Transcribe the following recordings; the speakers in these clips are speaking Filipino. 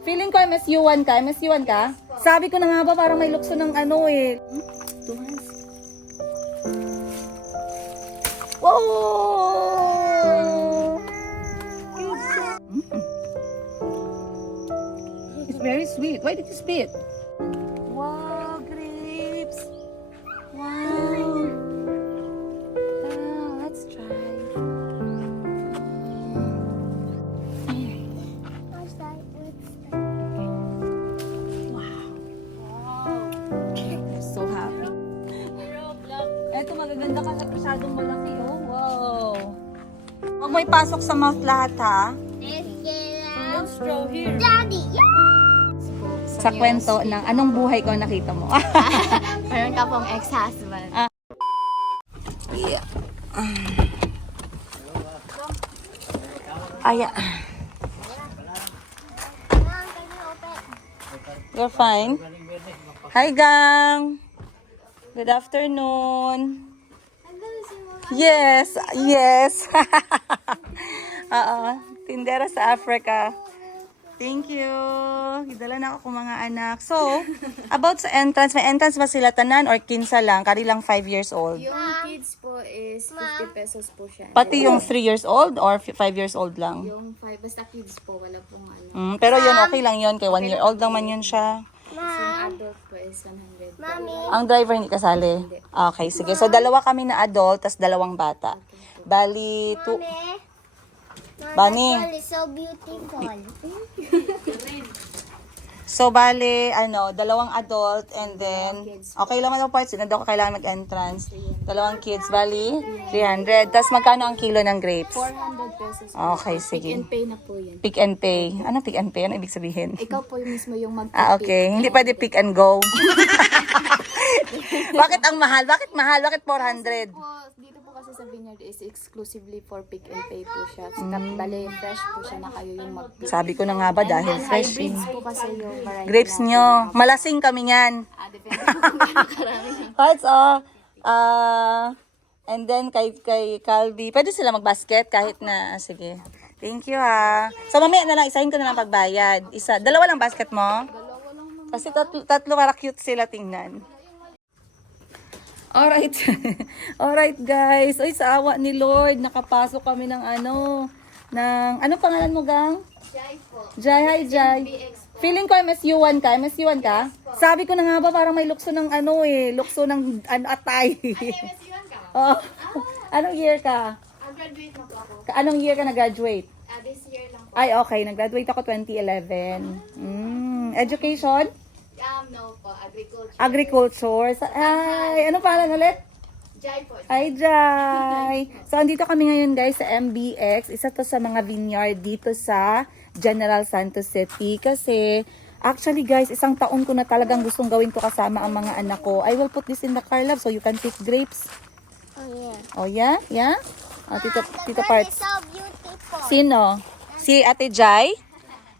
Feeling ko MSU1 ka? MSU1 ka? Sabi ko na nga ba parang may lukso ng ano eh. Dumas. Whoa! It's very sweet. Why did you spit? Wow, grapes. Wow. Let's try. So happy. Eto, magaganda ka sa masyadong malaki, oh. Wow. Huwag mo ipasok sa mouth lahat, ha? Let's straw here. Daddy, Sa kwento ng anong buhay ko nakita mo. Meron ka pong ex-husband. Yeah. Aya. You're fine? Hi, gang! Good afternoon. Yes, yes. Tindera sa Africa. Thank you. Idala na ako mga anak. So, about sa entrance, may entrance ba sila tanan or kinsa lang? Kari lang 5 years old. Yung kids po is 50 pesos po siya. Pati yung 3 years old or 5 years old lang? Yung 5, basta kids po, wala pong ano. Pero yun, okay lang yun. Kay 1 year old naman yun siya. Yung adult po is 100. Mommy. Ang driver hindi kasali? Okay, sige. So, dalawa kami na adult, tas dalawang bata. Bali, Bani. That is so beautiful. So, bali, dalawang adult and then, okay lang mga parts, hindi ako kailangan mag-entrance. Dalawang kids, bali, 300. Tas magkano ang kilo ng grapes? 400 pesos po. Okay, Pick sige. and pay na po yan. Pick and pay. Ano pick and pay? Ano ibig sabihin? Ikaw po yung mismo yung mag-pick. Okay. Hindi pwede pick and go. Bakit ang mahal? Bakit mahal? Bakit 400? Po, dito po kasi sa vineyard is exclusively for pick and pay po siya. So, bali, fresh po siya na kayo yung mag-pick. Sabi ko na nga ba dahil fresh eh. Hybrids po kasi yung variety. Grapes nyo. Malasing kami yan. Depende po kung gaano karami. Hearts and then kay Calvi, pwede sila mag-basket kahit na, sige. Thank you ha. So mamaya na lang, isahin ko na lang pagbayad. Dalawa lang basket mo? Kasi tatlo para cute sila tingnan. Alright. Alright guys. Uy, sa awa ni Lord, nakapasok kami ng anong pangalan mo, gang? Jai po. Jai, hi Jai. Feeling ko MSU1 ka? MSU1 ka? Sabi ko na nga ba parang may lukso ng lukso ng atay. MSU1 ka? Oh. Anong year ka? Graduate na po ako. Anong year ka nag-graduate? This year lang po. Ay, okay. Nag-graduate ako 2011. Education? No po. Agriculture. Agriculture. Ay, ano pangalan ulit? Jai po. Hi, Jai! So, andito kami ngayon guys sa MBX. Isa to sa mga vineyard dito sa General Santos City. Kasi, actually guys, isang taon ko na talagang gustong gawin to kasama ang mga anak ko. I will put this in the car, love, so you can pick grapes. Oh yeah. Oh, yeah? Yeah? Tito The girl Parts. is so beautiful. Sino? Si Ate Jai?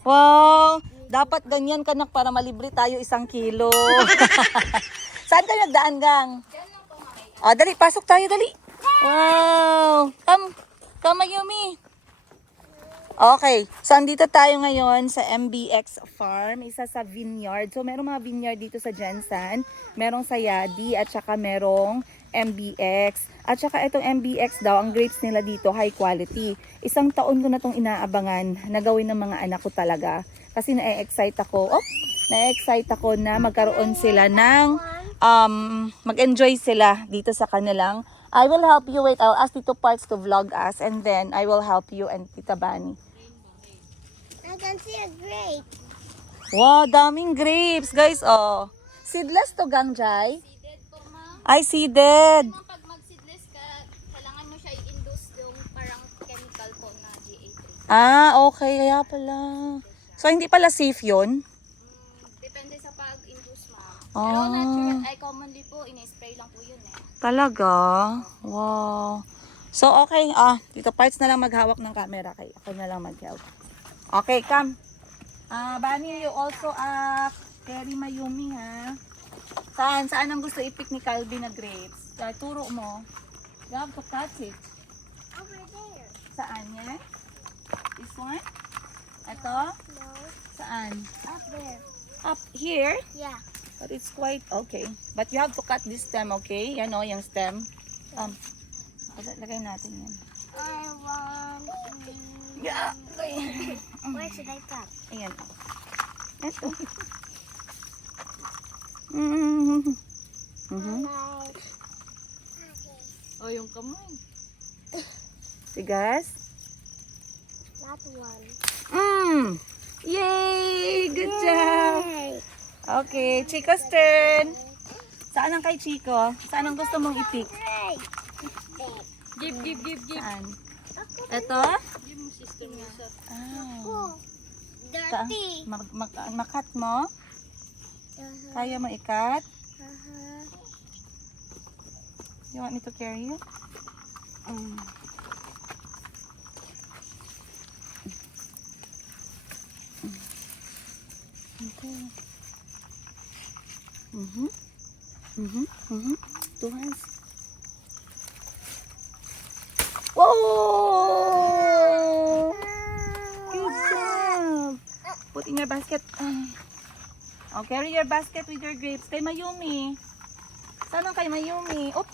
Wow! Dapat ganyan ka nak para malibre tayo 1 kilo. Saan ka nagdaan, gang? Oh, dali, pasok tayo, dali. Wow! Come, Mayumi. Okay, so andito tayo ngayon sa MBX Farm, isa sa vineyard. So merong mga vineyard dito sa Jensan, merong sa Yadi at saka merong MBX. At saka itong MBX daw, ang grapes nila dito high quality. 1 taon ko na itong inaabangan na gawin ng mga anak ko talaga. Kasi na-excite ako. Na-excite ako na magkaroon sila ng mag-enjoy sila dito sa kanilang. I will help you. Wait, I'll ask Tito Parts to vlog us and then I will help you and Tita Bani. I can see a grape. Wow, daming grapes, guys. Oh. Seedless to, gang Jai? Seeded po, ma'am. Ay, seeded. Pag mag-seedless ka, kailangan mo siya i-induce yung parang chemical po na GA3. Okay. Kaya pala. So, hindi pala safe yun? Depende sa pag-induce, ma'am. Ah. Pero natural, commonly po, in-spray lang po yun eh. Talaga? Wow. So, okay. Dito Parts na lang maghawak ng camera. Ako na lang mag-help. Okay, come. Bani, you also carry Mayumi, ha? Saan ang gusto i-pick ni Calvin na grapes? Turo mo. You have to cut it. Over there. Saan yan? This one? Ito? No. Saan? Saan? Up there. Up here? Yeah. But it's quite okay. But you have to cut this stem, okay? Yan o, yung stem. Lagay natin yan. I want. Yeah. Where should I cut? Ayan. Ito. Mhm. Like. Oh, yung kamay. Tigas. That one. Yay! Good job! Yay! Okay, Chico's turn. Saan ang kay Chico? Saan ang gusto mong i-pick? Great. Give. Saan? Ito? Give mo sister mo isa. Oh, dirty. Makat mo? Kaya mo ikat? You want me to carry you? Okay. Two hands. Whoa! Good job. Put in your basket. Oh, carry your basket with your grapes. Kay Mayumi. Saan ang kay Mayumi? Op.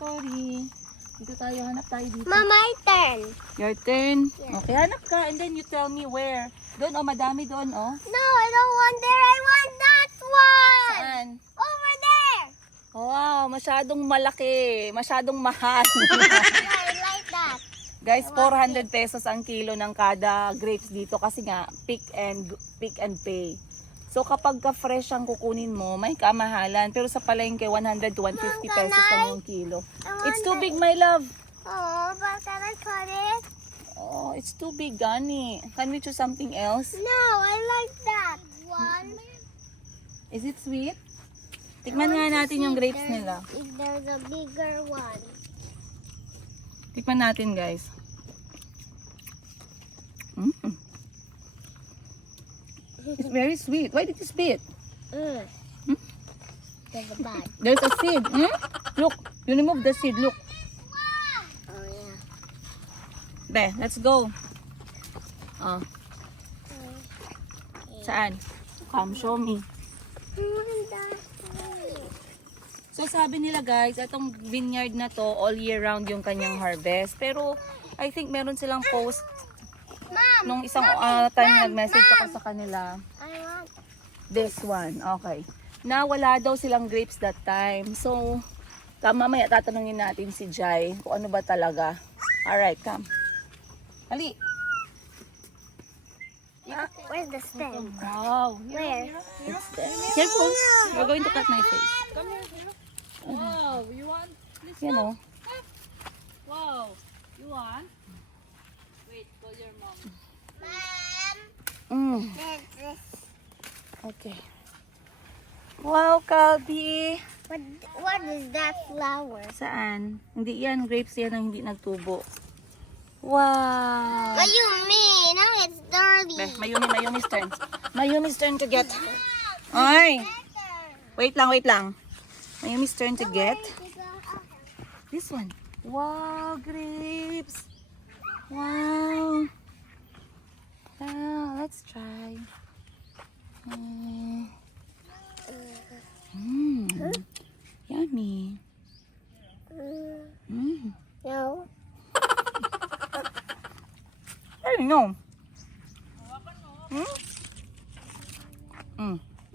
Sorry. Dito tayo, hanap tayo dito. Mama, my turn. Your turn. Yeah. Okay, hanap ka and then you tell me where. Doon, oh, madami doon, oh. No, I don't want there. I want that one. Saan? Over there. Wow, masyadong malaki. Masyadong mahal. Yeah, I like that. Guys, 400 pesos ang kilo ng kada grapes dito kasi nga pick and pay. So kapag ka-fresh ang kukunin mo, may kamahalan. Pero sa palengke, 100 to 150 pesos lang yung kilo. It's too big, my love. Oh, but can I cut it? Oh, it's too big, Gani. Can we choose something else? No, I like that one. Is it sweet? Tikman nga natin yung grapes nila. If there's a bigger one. Tikman natin, guys. It's very sweet. Why did you spit? There's a bag. There's a seed. Look, you remove the seed. Look. Oh, yeah. Be, let's go. Oh, saan? Come, show me. So sabi nila guys, itong vineyard na to, all year round yung kanyang harvest. Pero I think meron silang post Mom, nung isang time nag-message ako sa kanila. I want. This one, okay. Na wala daw silang grapes that time. So, mamaya tatanungin natin si Jai kung ano ba talaga. Alright, come. Hali. Where's the stem? Wow. Where? It's there. Careful. You're going to cut my face. Come here. Wow, you want? You know. Wow, you want? Wait, call your mom. Mom, Mm. this. Okay. Wow, Calby. What is that flower? Saan? Hindi yan. Grapes yan ang hindi nagtubo. Wow. What do you mean? Now it's dirty. Be, Mayumi's turn. Mayumi's turn to get. Ay. Wait lang. Mayumi's turn to get this one. Wow, grapes. Wow. Let's try. Yummy. No. I don't know.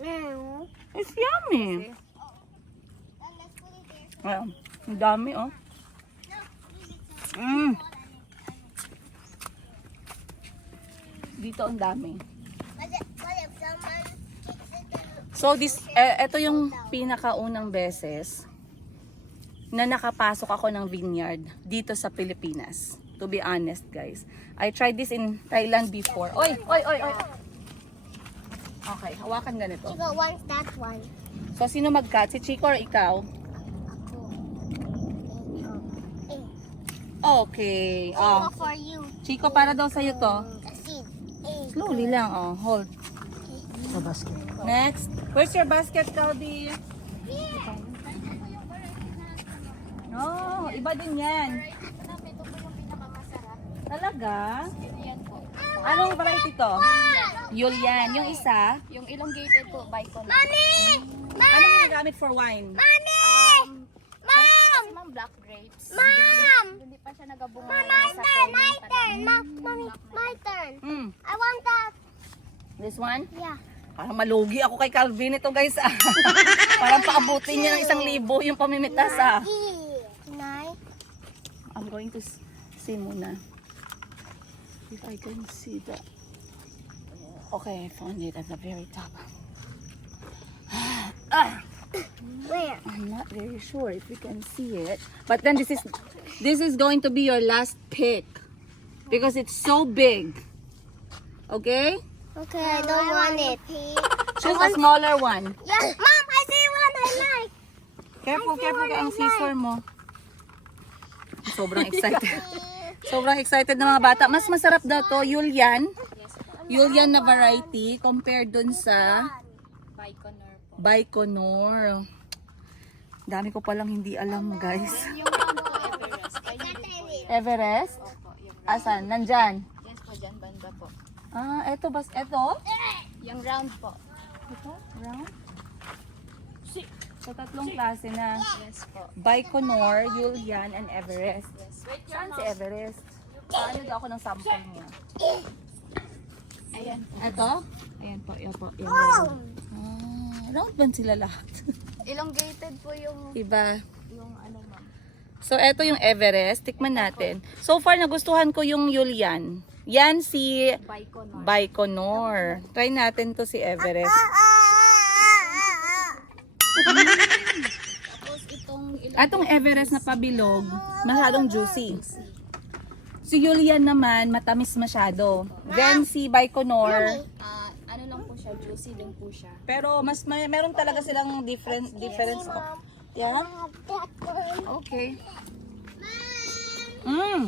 No. It's yummy. Well, ang dami, oh. Dito ang dami. What if someone kicks it in? So, ito yung pinakaunang beses na nakapasok ako ng vineyard dito sa Pilipinas. To be honest, guys. I tried this in Thailand before. Oy! Okay, hawakan ganito. Chico wants that one. So, sino mag-cut? Si Chico or ikaw? Okay. Chico for you. Chico, para daw sa'yo to. The seed. Slowly lang, hold. Sa basket. Next. Where's your basket, Calby? No, iba din yan. Talaga? Anong variety to? Yulian. Yung isa, Yung elongated po, Baikonur. anong ginagamit for wine? Ma'am, black grapes. Hindi pa siya nagabunga ngayon sa training pa lang. Mommy, my turn. Mm. I want that. This one? Yeah. Parang malugi ako kay Calvin ito guys. Parang paabutin niya ng 1,000 yung pamimitas Tonight. I'm going to see muna. If I can see that. Okay, I found it at the very top. Where? I'm not very sure if we can see it. But then this is going to be your last pick. Because it's so big. Okay? Okay, I don't want it. Choose a smaller one. Yeah, Mom, I see one I like. Careful kaya ang scissor mo. Sobrang excited. Sobrang excited ng mga bata. Mas masarap daw to, Yulian. Yulian na variety compared dun sa Baikonur po. Baikonur. Dami ko palang hindi alam, guys. Yung round po, Everest. Everest? Opo, yung round. Asan? Nandyan? Yes po, dyan banda po. Ah, eto bas, eto? Yung round po. Ito? Round? So, tatlong klase na. Yes po. Baikonur, Yulian, and Everest. Yes. Saan si Everest? Paano daw ako ng sample niya? Ayan. Ito? Ayan po, yan po. Yan round. Round ba sila lahat? Elongated po yung Diba? ano ma'am. So, eto yung Everest. Tikman natin. So far, nagustuhan ko yung Yulian. Yan si Baikonur. Baikonur. Try natin to si Everest. Tapos itong Atong Everest na pabilog, masyadong juicy. Si Yulian naman, matamis masyado. Then si Baikonur, ano lang po siya, juicy din po siya. pero mas meron talaga silang difference. Yeah? Okay. Mm.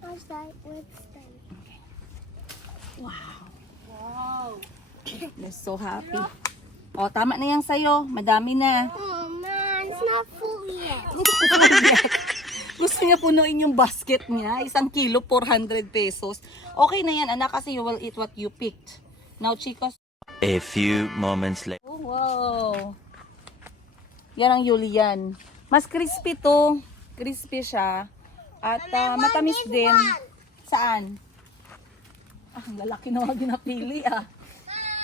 What's that? What's that? Wow. I'm so happy. O, tama na yan sa'yo. Madami na. Oh man, it's not full yet. Gusto niya punuin yung basket niya. 1 kilo, 400 pesos. Okay na yan, anak, kasi you will eat what you picked. Now, chicos. A few moments later. Oh, wow. Yan ang Yulian. Mas crispy to. Crispy siya. At matamis din. Saan? Ah, ang lalaki na mga ginapili ah.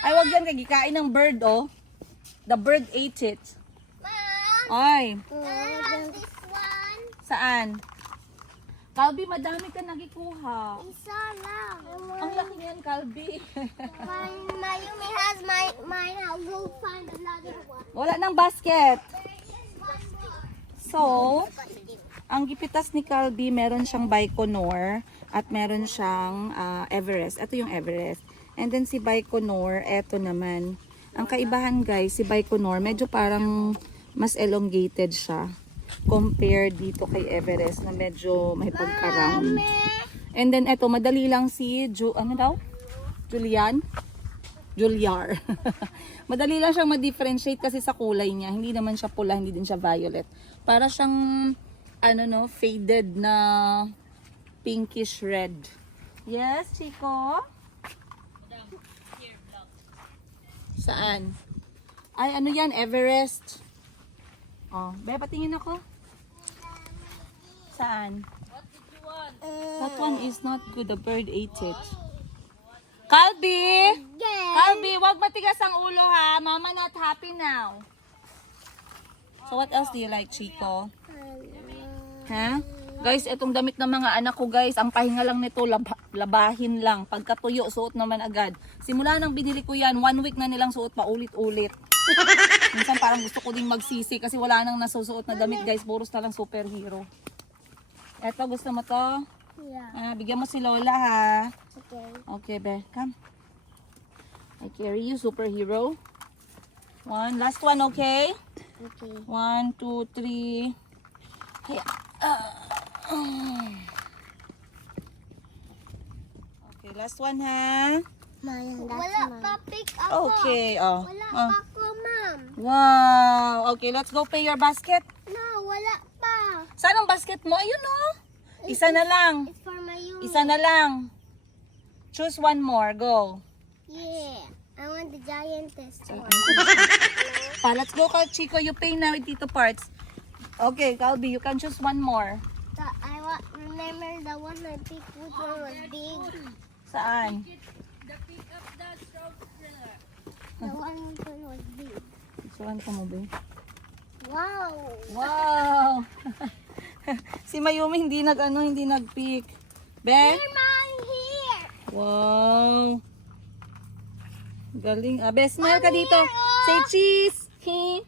Ay, wag yan kagikain ng bird oh. The bird ate it. Mom, Ay, I have this one. saan? Calby, madami ka nagikuha. Isa lang. Ang laki niyan, Calby. My Yumi has mine. I'll go find another one. Wala nang basket. So, ang gipitas ni Calby, meron siyang Baikonur at meron siyang Everest. Ito yung Everest. And then si Baikonur, eto naman. Ang kaibahan guys, si Baikonur, medyo parang mas elongated siya compared dito kay Everest na medyo may pagka-round. And then eto, madali lang si Julian? Juliar. Madali lang siyang ma-differentiate kasi sa kulay niya. Hindi naman siya pula, hindi din siya violet. Para siyang faded na pinkish red. Yes, Chico? Saan? Ay, ano yan? Everest. Oh, be, patingin ako. Saan? That one is not good. The bird ate it. Calby! Calby, wag matigas ang ulo ha. Mama not happy now. So what else do you like, Chico? Ha? Guys, itong damit ng mga anak ko guys, ang pahinga lang nito, labahin lang. Pagkatuyo, suot naman agad. Simula nang binili ko yan, 1 week na nilang suot pa ulit-ulit. Minsan parang gusto ko ding magsisi kasi wala nang nasusuot na damit guys, puros na lang superhero. Eto, gusto mo to? Yeah. Bigyan mo si Lola ha. Okay. Okay, be, come. I carry you, superhero. Last one, okay? Okay. 1, 2, 3. Hey. Okay, last one ha. Wala pa pick ako. Okay, oh. Wala Oh. pa ako, Mom. Wow. Okay, let's go pay your basket. No, wala pa. Saan ang basket mo? Ayun oh. Isa na lang. It's for Mayumi. Isa na lang. Choose one more. Go. Yeah. I want the giantess one. Let's go, Chico. You pay now with Tito Parts. Okay, Calby, you can choose one more. I want, remember the one I picked which one was big? Saan? The one which one was big. Saan ka mo ba? Wow. Wow! Si Mayumi hindi nag-pick. Be? Here, Mom, here. Wow! Galing. Be, smile ka dito. Say cheese! He.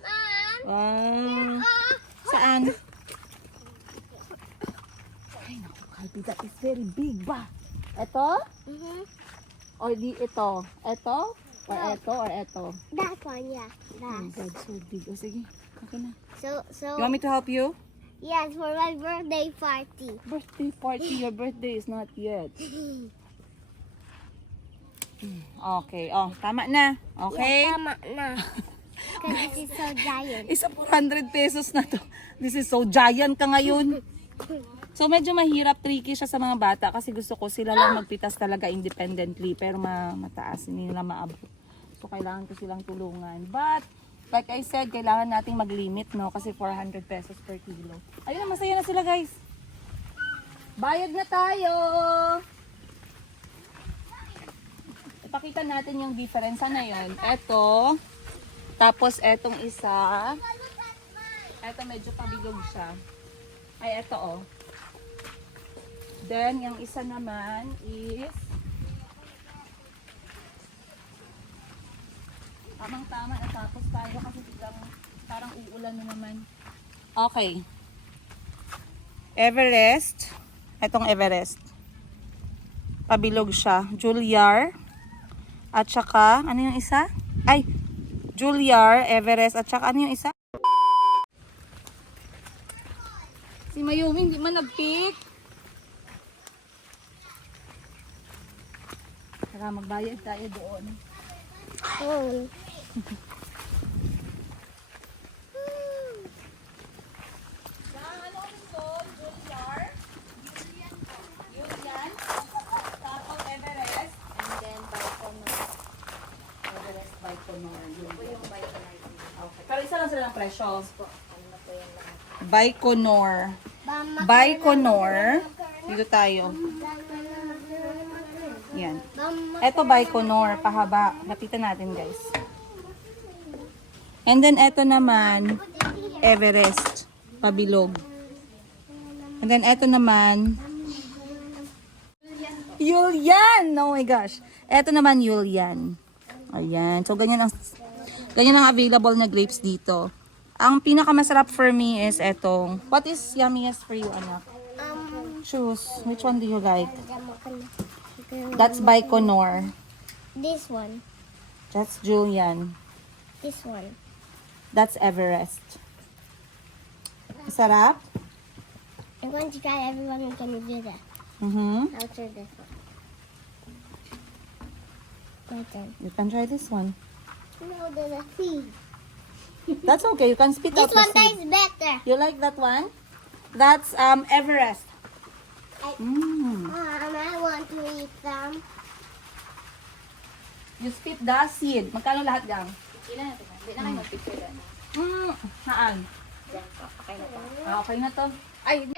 Mom. Wow! Saan? Ay, naku, Calby, that is very big ba? Ito? Mm-hmm. Or di ito? Ito? Or ito? Or ito? That one, yeah. Oh my That. God, so big. O sige, okay na. So, You want me to help you? yes, for my birthday party. Birthday party. Your birthday is not yet. Okay. Oh, tama na. Okay? Yeah, tama na. Because this is so giant. Isa 400 pesos na to. This is so giant ka ngayon. So medyo mahirap, tricky siya sa mga bata kasi gusto ko sila lang magpitas talaga independently pero mataas, hindi nila maabot. So kailangan ko silang tulungan. But like I said, kailangan nating mag-limit, no? Kasi 400 pesos per kilo. Ayun na, masaya na sila, guys. Bayad na tayo! Ipakita natin yung difference. Sana yun? Eto. Tapos etong isa. Eto medyo pabilog siya. Ay, eto oh. Then, yung isa naman is tamang-tama natapos tayo kasi biglang parang uulan na naman. Okay. Everest. Etong Everest. Pabilog siya. Juliar. At saka, ano yung isa? Ay, Juliar, Everest. At saka, ano yung isa? Si Mayumi, hindi man nag-pick. Tara, magbayad tayo doon. Oh. Ano gusto? Juliar? Julian? Tapos Everest? And then, Baikonur. Everest, Baikonur. Ito yung Baikonur. Okay. Pero isa lang sila ng presyo. Ano na po yung lahat? Baikonur. Bama. Baikonur. Dito tayo. Yan. Eto Baikonur, pahaba. Lapitan natin, guys. And then eto naman, Everest, pabilog. And then eto naman, Yulian! Oh my gosh. Eto naman, Yulian. Ayan. So, ganyan ang available na grapes dito. Ang pinakamasarap for me is etong, what is yummiest for you, anak? Choose. Which one do you like? That's Baikonur. This one. That's Julian. This one. That's Everest. Sarap? I'm going to try everyone who can do that. Mm-hmm. I'll try this one. My turn. You can try this one. No, there's a seed. That's okay. You can spit out This one the seed. tastes better. You like that one? That's Everest. I want to eat them. You spit the seed. Magkano lahat gang? Ilan natin na? Hindi na kayo mag-picture na. Saan? Diyan po. Okay na po. Okay na to. Ay,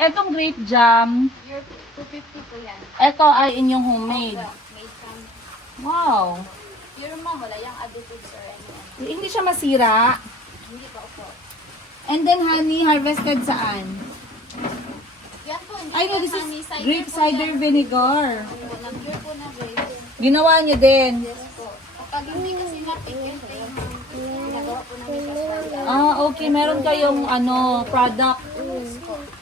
Etong grape jam, Your 250 po yan. ito ay inyong homemade. Made from Wow. pure ma'am, wala yung additives or anything. Hindi siya masira. Hindi pa po. And then honey, harvested saan? Yan po, hindi I know this honey is cider grape po cider yan. vinegar. Po, na-pure po na grapes. Ginawa niyo din. Yes po. Kapag hindi kasi na-pick and pay, ginagawa po namin sa sponsor. Ah, okay. Meron kayong product.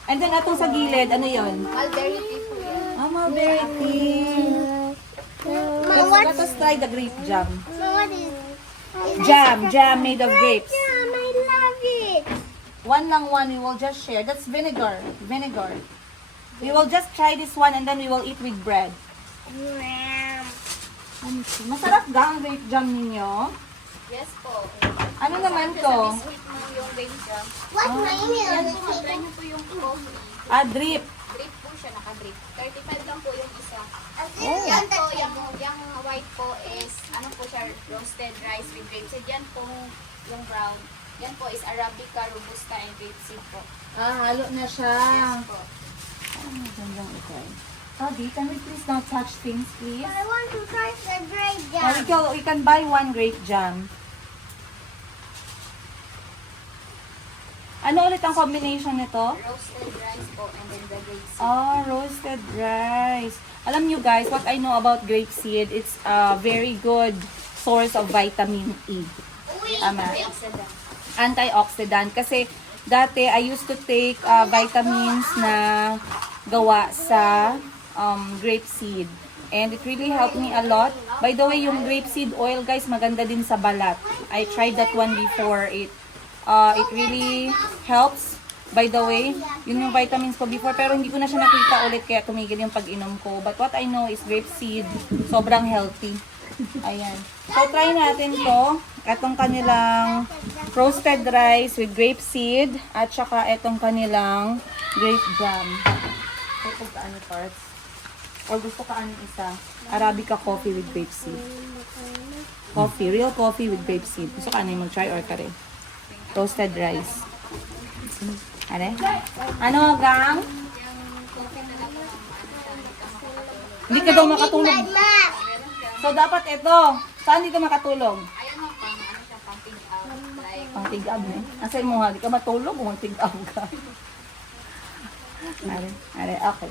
And then atong sa gilid, ano yon? Mulberry tea po yan. Ah, mulberry tea. Let us try the grape jam. So what is Jam made of grapes. Mom, I love it. One lang one, we will just share. That's vinegar. Vinegar. We will just try this one and then we will eat with bread. Masarap ga ang grape jam ninyo? Yes po. Ano naman to? Sweet mo yung grape jam. What's my name on the Try table? niyo po yung coffee. Ah, drip. Drip po siya, naka-drip. 35 lang po yung isa. Oh. Yan po, yung white po is, ano po siya, roasted rice with grapeseed. Yan po, yung brown. Yan po is Arabica, Robusta, and grapeseed po. Ah, halo na siya. Yes po. Magandang ito. Sabi, can we please not touch things, please? I want to try the grape Or jam. we can buy one grape jam. Ano ulit ang combination nito? Roasted rice po, and then the grapeseed. Ah, roasted rice. Alam nyo guys, what I know about grape seed, it's a very good source of vitamin E. Tama. Antioxidant. Antioxidant. Kasi dati, I used to take vitamins na gawa sa grape seed. And it really helped me a lot. By the way, yung grape seed oil guys, maganda din sa balat. I tried that one before. It really helps. By the way, yun yung vitamins ko before, pero hindi ko na siya nakita ulit kaya tumigil yung pag-inom ko. But what I know is grape seed, sobrang healthy. Ayan. So, try natin to. Itong kanilang roasted rice with grape seed at saka itong kanilang grape jam. Ay, kung kaano parts. Or gusto ka ano isa? Arabica coffee with grape seed. Coffee, real coffee with grape seed. Gusto ka ano yung mag-try or kare? Roasted rice. Ano? Ano, gang? Hindi ka daw makatulog. So, dapat ito. Saan dito makatulog? Ayun mo, pang ano siya, pang pig out. Like, Pang tig-ab eh. Asay mo ha, di ka matulog o tig-ab ka. Are, okay.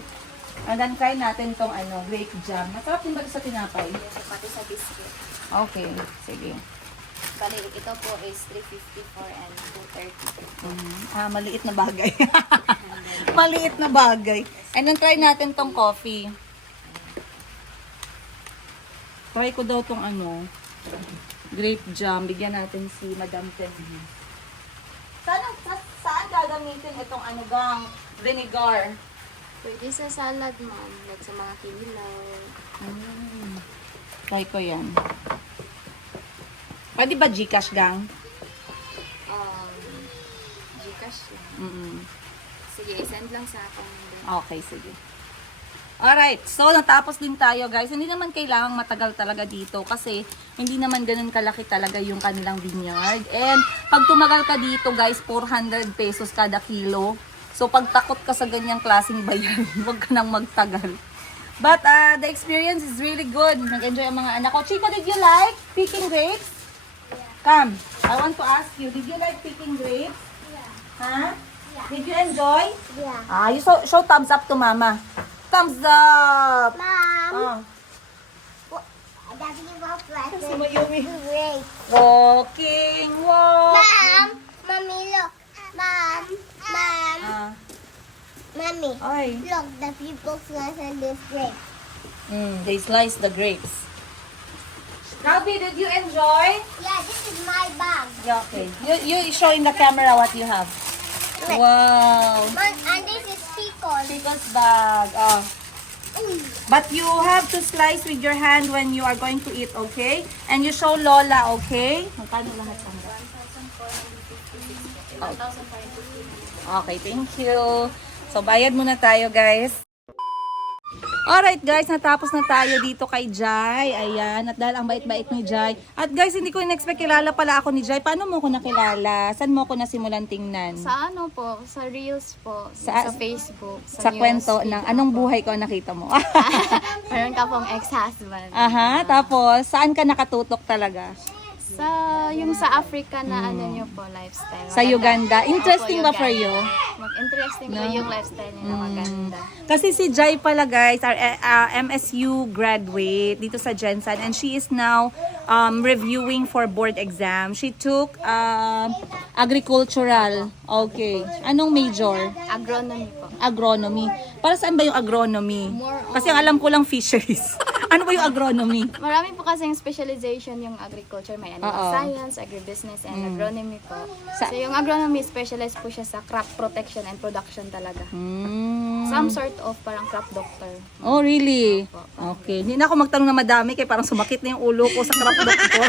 And then, try natin tong grape jam. Masarap din ba ito sa tinapay? pati sa biscuit. Okay, sige. Bali, ito po is 354 and 230. Maliit na bagay. Maliit na bagay. And then, try natin tong coffee. Try ko daw tong grape jam. Bigyan natin si Madam Tenny. Saan gagamitin itong gang vinegar? Pwede sa salad, ma'am. Like sa mga kinilaw. Try ko yan. Pwede ba Gcash gang? Gcash lang. Mm-mm. Sige, send lang sa akin. Okay, sige. Alright, so natapos din tayo guys. Hindi naman kailangang matagal talaga dito kasi hindi naman ganun kalaki talaga yung kanilang vineyard. And pag tumagal ka dito guys, 400 pesos kada kilo. So pag takot ka sa ganyang klaseng bayan, huwag ka nang magtagal. But the experience is really good. Nag-enjoy ang mga anak ko. Chico, did you like picking grapes? Come, I want to ask you, did you like picking grapes? Huh? Did you enjoy? Yeah. You show thumbs up to mama. Thumbs up! Mom, Oh. Daddy was like Si Mayumi. great. Walking, walk. Mom, Mommy, look. Mom, Ah, Mommy, ay. look, the people slice this grape. They slice the grapes. Gabi, did you enjoy? Yeah, this is my bag. Yeah, okay. You show in the camera what you have. Wow. And this is Chico's. Chico's bag. Oh. But you have to slice with your hand when you are going to eat, okay? And you show Lola, okay? Magkano lahat ang Okay, thank you. So, bayad muna tayo, guys. Alright guys, natapos na tayo dito kay Jai. Ayan, at dahil ang bait-bait ni Jai. At guys, hindi ko in-expect kilala pala ako ni Jai. Paano mo ko nakilala? Saan mo ko nasimulan tingnan? Sa ano po, sa Reels po, Sa- sa Facebook, Sa news kwento feed ng po. anong buhay ko ang nakita mo. Meron ka pong ex-husband. Aha, tapos saan ka nakatutok talaga? Sa, yung sa Africa na ano nyo po, lifestyle. Sa Uganda. Interesting Opo, ba for you? Interesting po yung lifestyle nila, maganda. Kasi si Jai pala guys, our MSU graduate dito sa Jensen, and she is now reviewing for board exam. She took agricultural. Okay. Anong major? Agronomy po. Agronomy. Para saan ba yung agronomy? Kasi ang alam ko lang fisheries. Ano ba yung agronomy? Marami po kasing specialization yung agriculture. May animal Oo. science, agribusiness, and agronomy po. Sa- So yung agronomy, specialized po siya sa crop protection and production talaga. Hmm. Some sort of parang crop doctor. Oh, really? Opo. Okay. Hindi na ako magtanong na madami kaya parang sumakit na yung ulo ko sa crop doctor.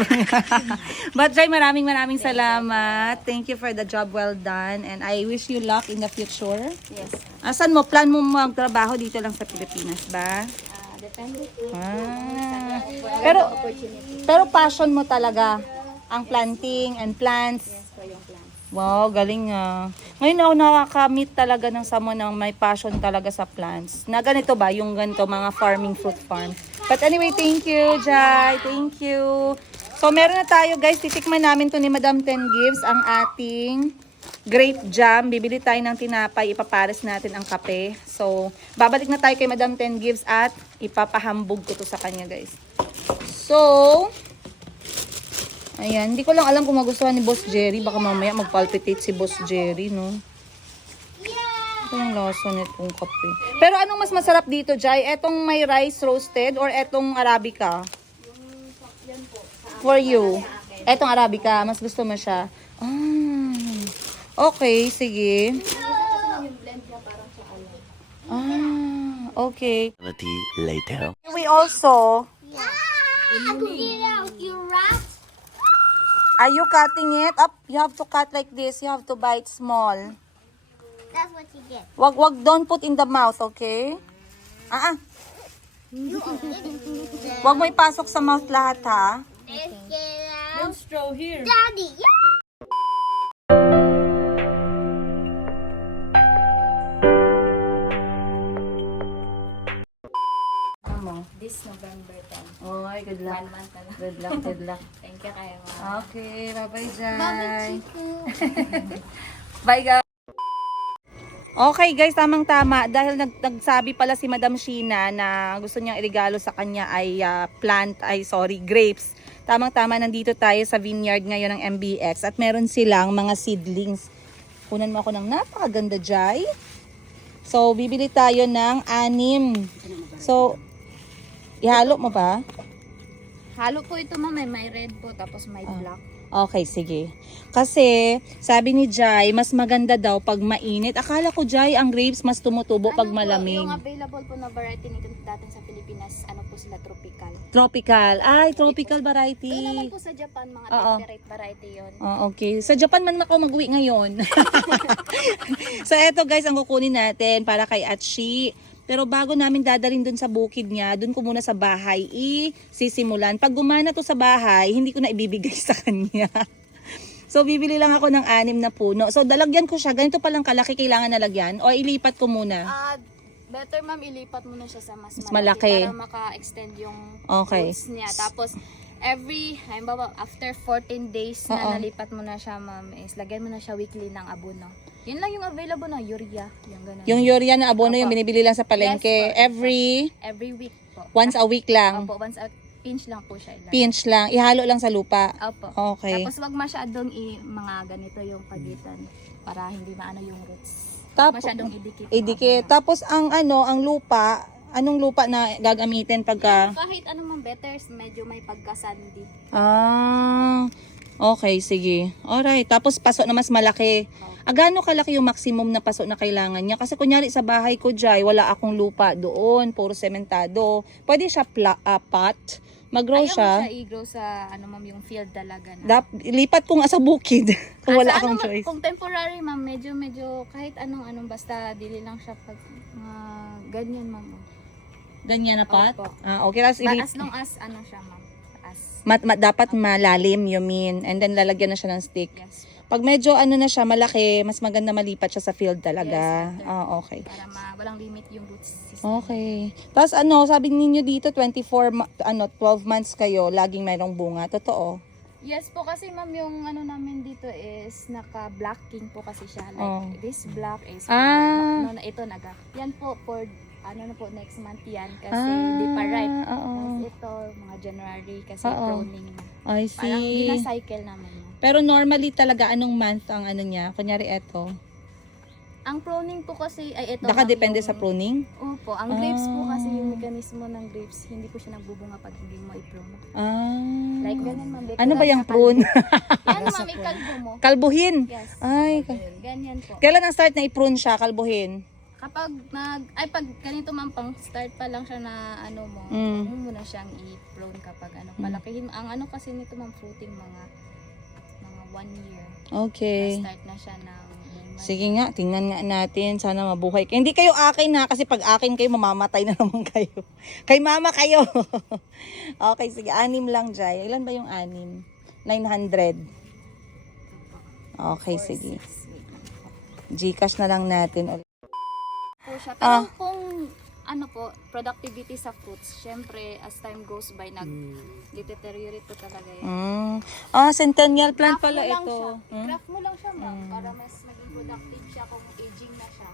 But Jai, maraming salamat. Thank you for the job well done, and I wish you luck in the future. Yes. Asan mo? Plan mo magtrabaho dito lang sa Pilipinas ba? Depende po. Pero, pero passion mo talaga ang planting and plants. Yes po yung plan. Wow, galing nga. Ngayon ako nakaka-meet talaga ng someone na may passion talaga sa plants. Na ganito ba? Yung ganito, mga farming fruit farm. But anyway, thank you, Jai. Thank you. So, meron na tayo, guys. Titikman namin to ni Madam Ten Gives, ang ating grape jam. Bibili tayo ng tinapay. Ipapares natin ang kape. So, babalik na tayo kay Madam Ten Gives at ipapahambog ko to sa kanya, guys. So, ayan, hindi ko lang alam kung magustuhan ni Boss Jerry. Baka mamaya magpalpitate si Boss Jerry, no? Ito yung lasa nitong kape. Pero anong mas masarap dito, Jai? Etong may rice roasted or etong Arabica? For you. Etong Arabica, mas gusto mo siya. Okay, sige. Okay. Later. We also, I could get out, you rat. are you cutting it up? You have to cut like this. You have to bite small. That's what you get. Wag, don't put in the mouth, okay? Wag mo ipasok sa mouth lahat, ha? Let's get out. Don't straw here. Daddy, yeah. This November 10. Oy, good 1 month na lang. Good luck, good luck. Thank you kayo, ma'am. Okay, bye-bye, Jai. Bye, guys. Okay, guys, tamang-tama. Dahil nagsabi pala si Madam Sheena na gusto niyang irigalo sa kanya ay grapes. Tamang-tama, nandito tayo sa vineyard ngayon ng MBX at meron silang mga seedlings. Kunan mo ako ng napakaganda, Jai. So, bibili tayo ng 6. So, ihalo mo ba? Halo po ito, ma'am. May red po, tapos may black. Okay, sige. Kasi, sabi ni Jai, mas maganda daw pag mainit. Akala ko, Jai, ang grapes mas tumutubo pag malamig. Yung available po na variety nito natin sa Pilipinas, ano po sila, tropical. Tropical. Ay, tropical Doon naman variety. po sa Japan, mga Oo. temperate variety yun. Okay. Sa Japan man ako mag-uwi ngayon. So, eto guys, ang kukunin natin para kay Atshi. Pero bago namin dadalhin dun sa bukid niya, dun ko muna sa bahay sisimulan. Pag gumana to sa bahay, hindi ko na ibibigay sa kanya. So, bibili lang ako ng 6 na puno. So, dalagyan ko siya. Ganito palang kalaki kailangan nalagyan. O, ilipat ko muna. Better, ma'am, ilipat mo na siya sa mas malaki. para maka-extend yung Okay. roots niya. Tapos, halimbawa, after 14 days na nalipat mo na siya, ma'am, is lagyan mo na siya weekly ng abono. Yun lang yung available na urea. Yung ganun. Yung urea na abono, Opo. yung binibili lang sa palengke. Yes, po. Every week po. Once a week lang. Opo, once a pinch lang po siya. Pinch lang. Ihalo lang sa lupa. Opo. Okay. Tapos wag masyadong mga ganito yung pagitan para hindi maano yung roots. Tapos, Masyadong idikit. idikit. Tapos, ang lupa, anong lupa na gagamitin pagka... Kahit ano man better, medyo may pagka-sandy. Okay, sige. Alright. Tapos, paso na mas malaki. Gaano kalaki yung maximum na paso na kailangan niya? Kasi kunyari sa bahay ko, Jai, wala akong lupa doon. Puro sementado. Pwede siya pot. Mag-grow Ayaw siya. mo siya i-grow sa yung field talaga na. Lipat ko nga sa bukid. Kung wala Sa akong choice. Kung temporary, ma'am, medyo kahit anong basta dili lang siya pag ganyan, ma'am. Ganyan na pot? Opo. Okay. Tapos But as long as ano siya, ma'am. As, dapat malalim, you mean. And then lalagyan na siya ng stick. yes. Pag medyo ano na siya, malaki, mas maganda malipat siya sa field talaga. Yes, Okay. Para walang limit yung roots system. Okay. Tapos sabi ninyo dito 12 months kayo, laging mayroong bunga. Totoo? Yes po, kasi ma'am, yung ano namin dito is naka-blocking po kasi siya. Like, Oh. this block is, ito yan po for, next month yan. Kasi di pa ripe. Oo. Tapos ito, mga January, kasi Oo. pruning na. I Parang see. gina-cycle namin yun. Pero normally talaga, anong month ang ano niya? Kunyari eto. Ang pruning po kasi, ay ito. Depende ma'am, sa pruning? Opo, ang grapes po kasi yung mekanismo ng grapes, hindi po siya nagbubunga pag hindi mo i-prune. Like ganyan, ma'am. Ano ba yung sa prune? kalbo. Yan, ma'am, ikalbo mo. Kalbuhin. Yes. Ay, Ganyan po. kailan ang start na i-prune siya, kalbuhin? Kapag pag ganito ma'am, pang start pa lang siya na ano mo, Mm. huwag mo muna siyang i-prune kapag palakihin. Ang ano kasi nito ma'am, fruiting mga 1 year. Okay. Na-start na siya ng Sige nga, tingnan nga natin. Sana mabuhay kayo. Hindi kayo akin ha, kasi pag akin kayo, mamamatay na naman kayo. Kay mama kayo. Okay, sige. 6 lang, Jai. Ilan ba yung 6? 900. Okay, sige. Gcash na lang natin. po siya. Pero kung ano po, productivity sa fruits, syempre as time goes by, nag-deteriorate po talaga yan. Centennial plant Craft pala mo lang ito. siya. Craft mo lang siya, ma'am, para mas maging productive siya kung aging na siya.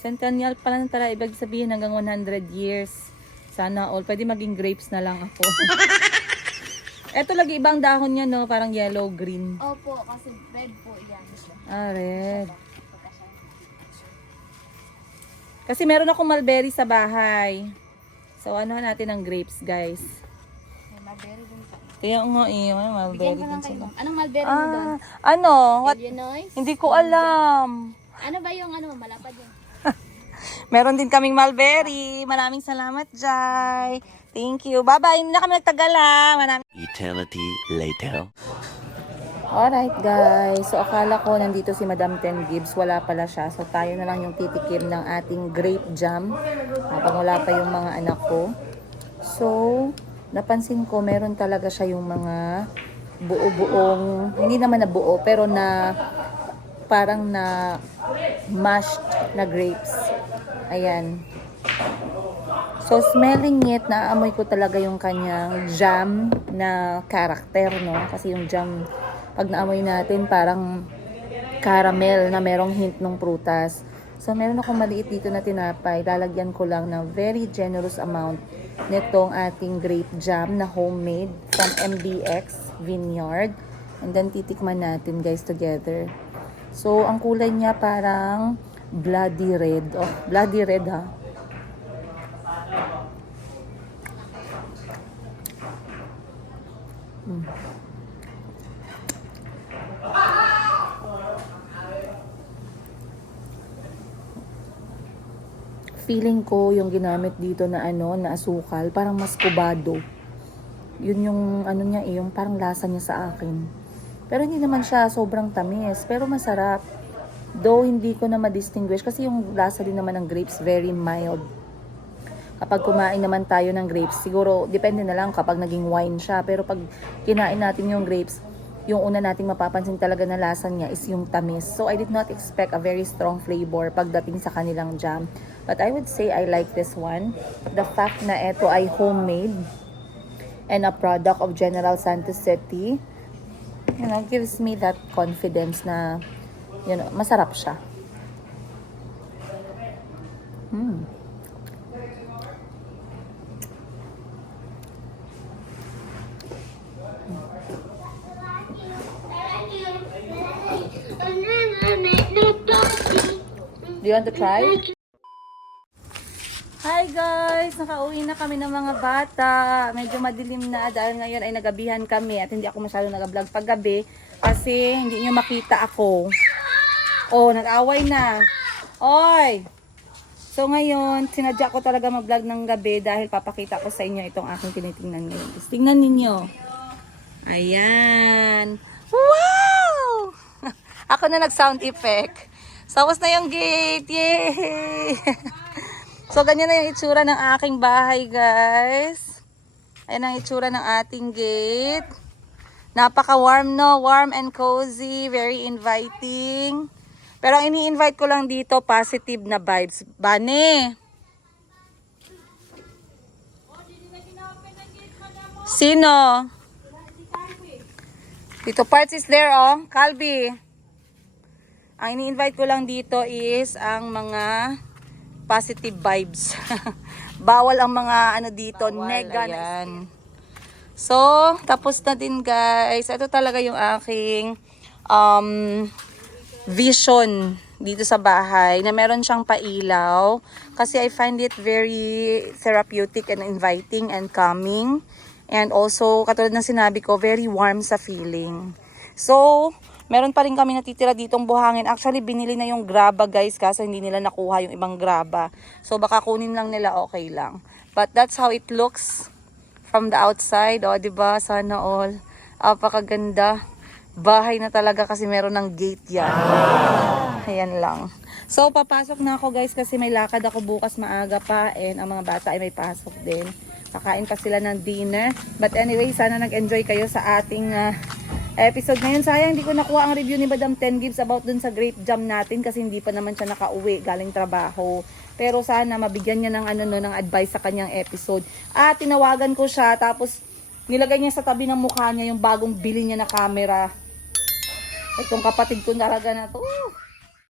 Centennial pala tala, ibig sabihin hanggang 100 years. Sana all. Pwede maging grapes na lang ako. Ito lagi ibang dahon niya, no? Parang yellow, green. Opo, kasi red po yan siya. Red. Kasi meron akong mulberry sa bahay. So, ano natin ng grapes, guys. May mulberry din po. Kaya nga may Bigyan mulberry ko lang din kayo, sila. ma'am. Anong mulberry mo doon? Ano? What? Illinois? Hindi ko alam. Ano ba yung malapad yun? Meron din kaming mulberry. Maraming salamat, Jai. Thank you. Bye-bye. Hindi na kami nagtagal ha. Eternity later. Alright guys, so akala ko nandito si Madam Ten Gibbs, wala pala siya. So tayo na lang yung titikim ng ating grape jam habang wala pa yung mga anak ko. So, napansin ko meron talaga siya yung mga buo-buong, hindi naman na buo, pero na parang na mashed na grapes. Ayan. So, smelling it, naamoy ko talaga yung kanyang jam na character, no? Kasi yung jam, pag naamoy natin, parang caramel na merong hint ng prutas. So, meron akong maliit dito na tinapay. Lalagyan ko lang ng very generous amount nitong ating grape jam na homemade from MBX Vineyard. And then, titikman natin, guys, together. So, ang kulay niya parang bloody red. Oh, bloody red, ha? Feeling ko yung ginamit dito na na asukal, parang mas kubado. Yun yung niya yung parang lasa niya sa akin. Pero hindi naman siya sobrang tamis, pero masarap. Though hindi ko na ma-distinguish kasi yung lasa din naman ng grapes very mild. Kapag kumain naman tayo ng grapes, siguro depende na lang kapag naging wine siya, pero pag kinain natin yung grapes, yung una nating mapapansin talaga na lasa niya is yung tamis. So I did not expect a very strong flavor pagdating sa kanilang jam. But I would say I like this one. The fact na ito ay homemade and a product of General Santos City, gives me that confidence na, masarap siya. Do you want to try? Hi guys! Nakauwi na kami ng mga bata. Medyo madilim na dahil ngayon ay nagabihan kami at hindi ako masyadong nag-vlog paggabi kasi hindi nyo makita ako. Oh, nag-away na. Oy! So ngayon, sinadya ko talaga mag-vlog ng gabi dahil papakita ko sa inyo itong aking tinitingnan ngayon. Tingnan ninyo. Ayan. Wow! Ako na nag-sound effect. Tapos na yung gate. Yay! So, ganyan na yung itsura ng aking bahay, guys. Ayan ang itsura ng ating gate. Napaka-warm, no? Warm and cozy. Very inviting. Pero ang ini-invite ko lang dito, positive na vibes. Bane! Sino? Dito parts is there, oh. Calby. Ang ini-invite ko lang dito is ang mga positive vibes. Bawal ang mga ano dito, negative. So, tapos na din, guys. Ito talaga yung aking vision dito sa bahay na meron siyang pailaw kasi I find it very therapeutic and inviting and calming. And also, katulad ng sinabi ko, very warm sa feeling. So, meron pa rin kami natitira ditong buhangin. Actually, binili na yung graba, guys, kasi hindi nila nakuha yung ibang graba. So, baka kunin lang nila, okay lang. But that's how it looks from the outside. O, diba? Sana all. Apakaganda. Bahay na talaga kasi meron ng gate yan. Ayan lang. So, papasok na ako, guys, kasi may lakad ako bukas maaga pa. And ang mga bata ay may pasok din. Kakain pa sila ng dinner. But anyway, sana nag-enjoy kayo sa ating episode ngayon. Sayang, hindi ko nakuha ang review ni Madam 10 Gibbs about dun sa grape jam natin kasi hindi pa naman siya nakauwi galing trabaho. Pero sana mabigyan niya ng ng advice sa kanyang episode. At tinawagan ko siya tapos nilagay niya sa tabi ng mukha niya yung bagong bili niya na camera. Itong kapatid ko talaga na to.